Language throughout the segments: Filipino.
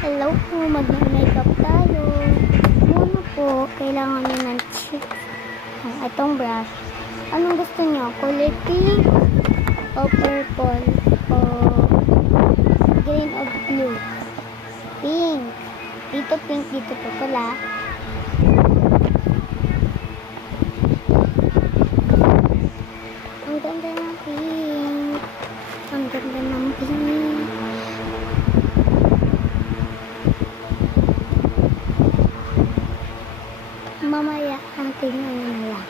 Hello po, mag-makeup tayo. Muna po, kailangan nyo ng cheeks. Itong brush. Anong gusto nyo? Color pink o purple o green o blue? Pink. Dito pink, dito purple ah. Ang ganda ng pink. Ang ganda ng pink. Mamaya ang tingnan nyo lang.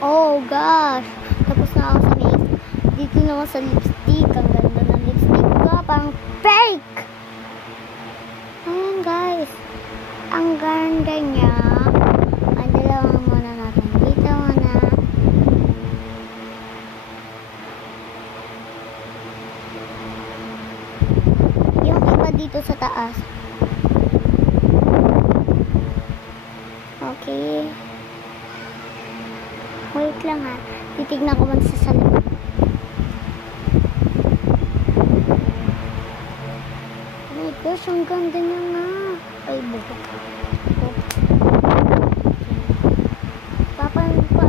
Oh gosh! Tapos na ako sa make. Dito naman sa lipstick. Ang ganda ng lipstick ko. Parang fake! Ayan guys. Ang ganda niya. Dalawa muna natin. Dito muna. Yung iba dito sa taas. Okay. Wait lang ha. Titignan ko man sa salamin. Oh my gosh, ang ganda niya nga. Ay, buka. Babalik pa.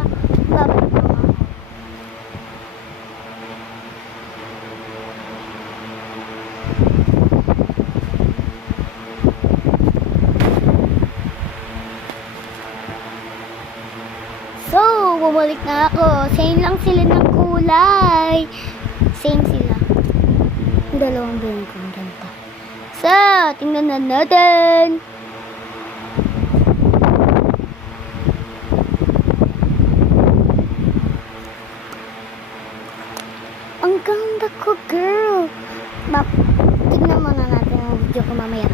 So, bumalik na ako. Same lang sila ng kulay. Same sila. Dalawang buong kong ganda. So, tingnan na natin. Ang ganda ko, girl. Tingnan muna natin ang video ko mamaya.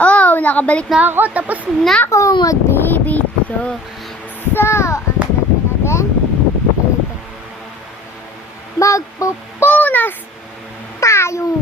Oh, nakabalik na ako. Tapos na ako mag-video. So, ano natin? Magpupunas tayo.